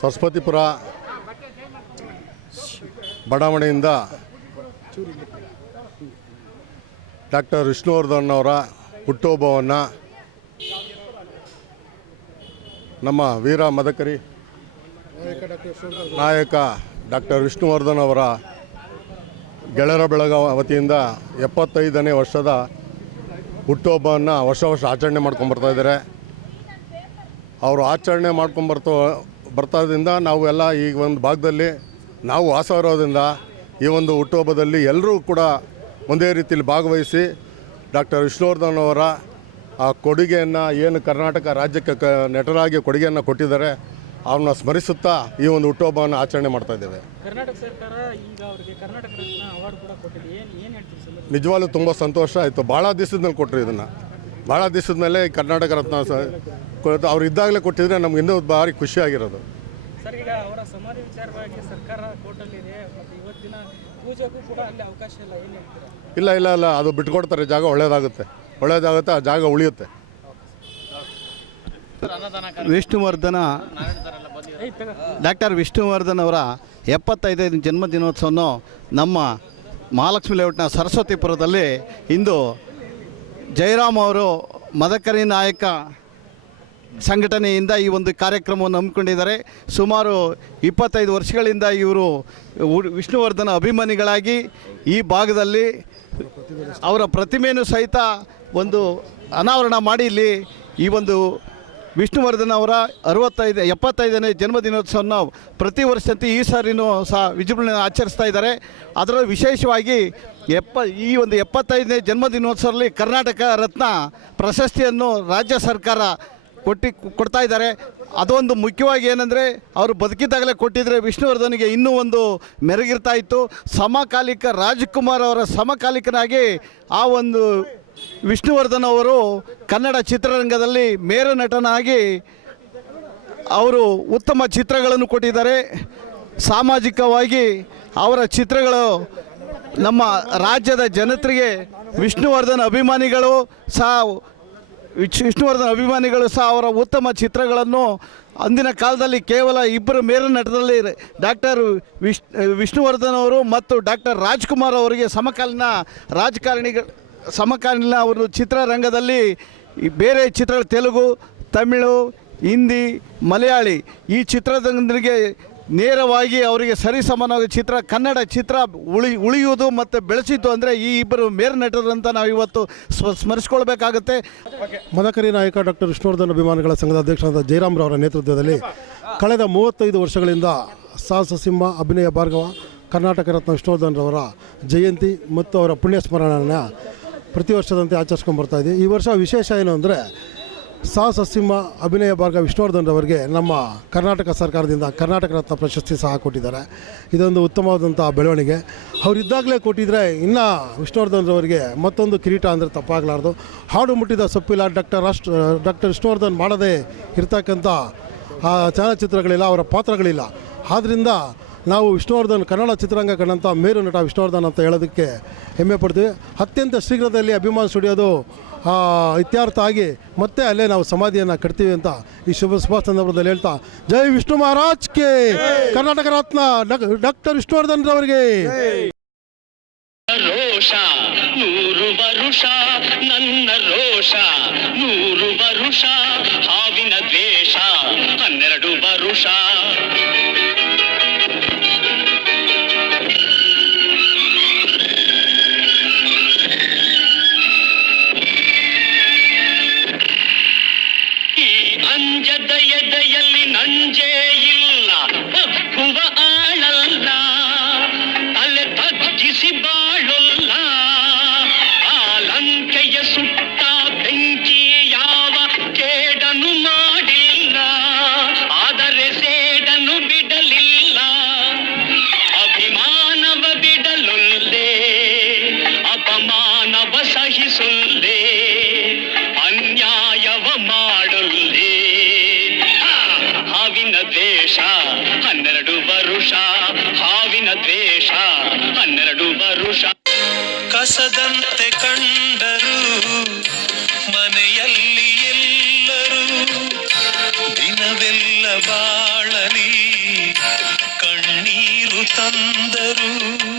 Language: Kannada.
ಸರಸ್ವತಿಪುರ ಬಡಾವಣೆಯಿಂದ ಡಾಕ್ಟರ್ ವಿಷ್ಣುವರ್ಧನ್ ಅವರ ಹುಟ್ಟುಹಬ್ಬವನ್ನು ನಮ್ಮ ವೀರ ಮದಕರಿ ನಾಯಕ ಡಾಕ್ಟರ್ ವಿಷ್ಣುವರ್ಧನ್ ಅವರ ಗೆಳೆಯರ ಬಳಗ ವತಿಯಿಂದ 75ನೇ ವರ್ಷದ ಹುಟ್ಟುಹಬ್ಬವನ್ನು ವರ್ಷ ಆಚರಣೆ ಮಾಡ್ಕೊಂಬರ್ತಾಯಿದ್ದಾರೆ. ಅವರು ಆಚರಣೆ ಬರ್ತಾದ್ರಿಂದ ನಾವು ಎಲ್ಲ ಈ ಒಂದು ಭಾಗದಲ್ಲಿ ನಾವು ವಾಸ ಇರೋದ್ರಿಂದ ಈ ಒಂದು ಹುಟ್ಟುಹಬ್ಬದಲ್ಲಿ ಎಲ್ಲರೂ ಕೂಡ ಒಂದೇ ರೀತಿಯಲ್ಲಿ ಭಾಗವಹಿಸಿ ಡಾಕ್ಟರ್ ವಿಷ್ಣುವರ್ಧನ್ ಅವರ ಆ ಕೊಡುಗೆಯನ್ನು ಏನು ಕರ್ನಾಟಕ ರಾಜ್ಯಕ್ಕೆ ನಟರಾಗಿ ಕೊಡುಗೆಯನ್ನು ಕೊಟ್ಟಿದ್ದಾರೆ ಅವ್ರನ್ನ ಸ್ಮರಿಸುತ್ತಾ ಈ ಒಂದು ಹುಟ್ಟುಹಬ್ಬವನ್ನು ಆಚರಣೆ ಮಾಡ್ತಾಯಿದ್ದೇವೆ. ಕರ್ನಾಟಕ ಸರ್ಕಾರ ಈಗ ಅವರಿಗೆ ಕರ್ನಾಟಕ ರತ್ನ ಅವಾರ್ಡ್ ಕೂಡ ಕೊಟ್ಟಿದೆ. ಏನು ಹೇಳ್ತೀವಿ ಸರ್? ನಿಜವಾಗ್ಲೂ ತುಂಬ ಸಂತೋಷ ಆಯಿತು. ಭಾಳ ದಿವಸದ ಮೇಲೆ ಕೊಟ್ಟರು ಇದನ್ನು. ಭಾಳ ದಿವಸದ ಮೇಲೆ ಕರ್ನಾಟಕ ರತ್ನ ಅವ್ರು ಇದ್ದಾಗಲೇ ಕೊಟ್ಟಿದ್ರೆ ನಮ್ಗೆ ಇನ್ನೂ ಭಾರಿ ಖುಷಿಯಾಗಿರೋದು. ಸರ್, ಈಗ ಅವರ ಸಮಾಧಿ ವಿಚಾರವಾಗಿ ಸರ್ಕಾರ ಕೋರ್ಟಲ್ಲಿದೆ ಮತ್ತು ಇವತ್ತಿನ ಪೂಜೆಗೂ ಕೂಡ ಅಲ್ಲಿ ಅವಕಾಶ ಇಲ್ಲ, ಏನು ಹೇಳ್ತೀರಾ? ಇಲ್ಲ, ಅದು ಬಿಟ್ಕೊಡ್ತಾರೆ. ಜಾಗ ಒಳ್ಳೆಯದಾಗುತ್ತೆ, ಆ ಜಾಗ ಉಳಿಯುತ್ತೆ. ಡಾಕ್ಟರ್ ವಿಷ್ಣುವರ್ಧನ್ ಅವರ 75ನೇ ಜನ್ಮದಿನೋತ್ಸವವನ್ನು ನಮ್ಮ ಮಹಾಲಕ್ಷ್ಮಿ ಲೇಔಟ್ನ ಸರಸ್ವತಿಪುರದಲ್ಲಿ ಇಂದು ಜಯರಾಮ್ ಅವರು ಮದಕರಿ ನಾಯಕ ಸಂಘಟನೆಯಿಂದ ಈ ಒಂದು ಕಾರ್ಯಕ್ರಮವನ್ನು ಹಮ್ಮಿಕೊಂಡಿದ್ದಾರೆ. ಸುಮಾರು 25 ವರ್ಷಗಳಿಂದ ಇವರು ವಿಷ್ಣುವರ್ಧನ ಅಭಿಮಾನಿಗಳಾಗಿ ಈ ಭಾಗದಲ್ಲಿ ಅವರ ಪ್ರತಿಮೆಯನ್ನು ಸಹಿತ ಒಂದು ಅನಾವರಣ ಮಾಡಿ ಇಲ್ಲಿ ಈ ಒಂದು ವಿಷ್ಣುವರ್ಧನ್ ಅವರ 75ನೇ ಜನ್ಮದಿನೋತ್ಸವವನ್ನು ಪ್ರತಿ ವರ್ಷದಂತೆ ಈ ಸಾರಿನೂ ಸಹ ವಿಜೃಂಭಣೆಯನ್ನು ಆಚರಿಸ್ತಾ ಇದ್ದಾರೆ. ಅದರಲ್ಲೂ ವಿಶೇಷವಾಗಿ ಈ ಒಂದು 75ನೇ ಜನ್ಮದಿನೋತ್ಸವದಲ್ಲಿ ಕರ್ನಾಟಕ ರತ್ನ ಪ್ರಶಸ್ತಿಯನ್ನು ರಾಜ್ಯ ಸರ್ಕಾರ ಕೊಡ್ತಾ ಇದ್ದಾರೆ. ಅದೊಂದು ಮುಖ್ಯವಾಗಿ ಏನಂದರೆ ಅವರು ಬದುಕಿದ್ದಾಗಲೇ ಕೊಟ್ಟಿದ್ದರೆ ವಿಷ್ಣುವರ್ಧನ್ಗೆ ಇನ್ನೂ ಒಂದು ಮೆರುಗಿರ್ತಾ ಇತ್ತು. ಸಮಕಾಲಿಕ ರಾಜ್ಕುಮಾರ್ ಅವರ ಸಮಕಾಲಿಕನಾಗಿ ಆ ಒಂದು ವಿಷ್ಣುವರ್ಧನ್ ಅವರು ಕನ್ನಡ ಚಿತ್ರರಂಗದಲ್ಲಿ ಮೇರು ನಟನಾಗಿ ಅವರು ಉತ್ತಮ ಚಿತ್ರಗಳನ್ನು ಕೊಟ್ಟಿದ್ದಾರೆ. ಸಾಮಾಜಿಕವಾಗಿ ಅವರ ಚಿತ್ರಗಳು ನಮ್ಮ ರಾಜ್ಯದ ಜನತೆಗೆ ವಿಷ್ಣುವರ್ಧನ್ ಅಭಿಮಾನಿಗಳು ಸಹ ಅವರ ಉತ್ತಮ ಚಿತ್ರಗಳನ್ನು ಅಂದಿನ ಕಾಲದಲ್ಲಿ ಕೇವಲ ಇಬ್ಬರು ಮೇರು ನಟದಲ್ಲಿ ಡಾಕ್ಟರ್ ವಿಷ್ಣುವರ್ಧನ್ ಅವರು ಮತ್ತು ಡಾಕ್ಟರ್ ರಾಜ್ಕುಮಾರ್ ಅವರಿಗೆ ಸಮಕಾಲೀನ ಅವರು ಚಿತ್ರರಂಗದಲ್ಲಿ ಬೇರೆ ಚಿತ್ರಗಳು ತೆಲುಗು, ತಮಿಳು, ಹಿಂದಿ, ಮಲಯಾಳಿ ಈ ಚಿತ್ರರಂಗರಿಗೆ ನೇರವಾಗಿ ಅವರಿಗೆ ಸರಿಸಮಾನವಾಗಿ ಕನ್ನಡ ಚಿತ್ರ ಉಳಿಯುವುದು ಮತ್ತು ಬೆಳೆಸಿತು ಅಂದರೆ ಈ ಇಬ್ಬರು ಮೇರು ನಟರು ಅಂತ ನಾವು ಇವತ್ತು ಸ್ಮರಿಸ್ಕೊಳ್ಬೇಕಾಗುತ್ತೆ. ಮದಕರಿ ನಾಯಕ ಡಾಕ್ಟರ್ ವಿಷ್ಣುವರ್ಧನ್ ಅಭಿಮಾನಿಗಳ ಸಂಘದ ಅಧ್ಯಕ್ಷರಾದ ಜಯರಾಮ್ ರವರ ನೇತೃತ್ವದಲ್ಲಿ ಕಳೆದ 35 ವರ್ಷಗಳಿಂದ ಸಾಹಸ ಸಿಂಹ ಅಭಿನಯ ಭಾರ್ಗವ ಕರ್ನಾಟಕ ರತ್ನ ವಿಷ್ಣುವರ್ಧನ್ ರವರ ಜಯಂತಿ ಮತ್ತು ಅವರ ಪುಣ್ಯ ಸ್ಮರಣೆಯನ್ನು ಪ್ರತಿ ವರ್ಷದಂತೆ ಆಚರಿಸ್ಕೊಂಡು ಬರ್ತಾಯಿದ್ದೀವಿ. ಈ ವರ್ಷ ವಿಶೇಷ ಏನು ಅಂದರೆ ಸಾಹಸ ಸಿಂಹ ಅಭಿನಯ ಭಾರ್ಗವ ವಿಷ್ಣುವರ್ಧನ್ ಅವರಿಗೆ ನಮ್ಮ ಕರ್ನಾಟಕ ಸರ್ಕಾರದಿಂದ ಕರ್ನಾಟಕ ರತ್ನ ಪ್ರಶಸ್ತಿ ಸಹ ಕೊಟ್ಟಿದ್ದಾರೆ. ಇದೊಂದು ಉತ್ತಮವಾದಂಥ ಬೆಳವಣಿಗೆ. ಅವರಿದ್ದಾಗಲೇ ಕೊಟ್ಟಿದ್ದರೆ ಇನ್ನು ವಿಷ್ಣುವರ್ಧನ್ ಅವರಿಗೆ ಮತ್ತೊಂದು ಕಿರೀಟ ಅಂದರೆ ತಪ್ಪಾಗಲಾರ್ದು. ಹಾಡು ಮುಟ್ಟಿದ ಸೊಪ್ಪಿಲ್ಲ ಡಾಕ್ಟರ್ ವಿಷ್ಣುವರ್ಧನ್ ಮಾಡದೇ ಇರ್ತಕ್ಕಂಥ ಚಲನಚಿತ್ರಗಳಿಲ್ಲ, ಅವರ ಪಾತ್ರಗಳಿಲ್ಲ. ಆದ್ದರಿಂದ ನಾವು ವಿಷ್ಣುವರ್ಧನ್ ಕನ್ನಡ ಚಿತ್ರರಂಗ ಕಂಡಂಥ ಮೇರು ನಟ ವಿಷ್ಣುವರ್ಧನ್ ಅಂತ ಹೇಳೋದಕ್ಕೆ ಹೆಮ್ಮೆ ಪಡ್ತೀವಿ. ಅತ್ಯಂತ ಶೀಘ್ರದಲ್ಲಿ ಅಭಿಮಾನ ಸ್ಟುಡಿಯೋದು ಇತ್ಯರ್ಥ ಆಗಿ ಮತ್ತೆ ಅಲ್ಲೇ ನಾವು ಸಮಾಧಿಯನ್ನು ಕಟ್ತೀವಿ ಅಂತ ಈ ಶುಭ ಸಂದರ್ಭದಲ್ಲಿ ಹೇಳ್ತಾ ಜೈ ವಿಷ್ಣು ಮಹಾರಾಜ್ ಕೆ, ಕರ್ನಾಟಕ ರತ್ನ ಡಾಕ್ಟರ್ ವಿಷ್ಣುವರ್ಧನ್ ರವರಿಗೆ. ರೋಷ 100 ವರುಷ ನನ್ನ ರೋಷ 100 ವರುಷ ಹಾವಿನ ದ್ವೇಷ 12 ವರುಷ ಅಂಜದ ಎದೆಯಲ್ಲಿ ನಂಜೇ ಇಲ್ಲ ಒಪ್ಪುವ ಆಳಲ್ಲ ತಲೆ ತಗ್ಗಿಸಿ ಬಾಳಲ್ಲ ಆ ಲಂಕೆಯ ಸುಟ್ಟ ಬೆಂಕಿ ಯಾವ ಕೇಡನು ಮಾಡಿಲ್ಲ ಆದರೆ ಸೇಡನು ಬಿಡಲಿಲ್ಲ ಅಭಿಮಾನವ ಬಿಡಲೊಲ್ಲೆ ಅಪಮಾನವ ಸಹಿಸೊಲ್ಲೆ ಅನ್ಯಾಯವ ಮಾಡೊಲ್ಲೆ ಹಾವಿನ ದ್ವೇಷ 12 ವರುಷ ಹಾವಿನ ದ್ವೇಷ 12 ವರುಷ ಕಸದಂತೆ ಕಂಡರು ಮನೆಯಲ್ಲಿ ಎಲ್ಲರೂ ದಿನವೆಲ್ಲ ಬಾಳಲಿ ತಂದರು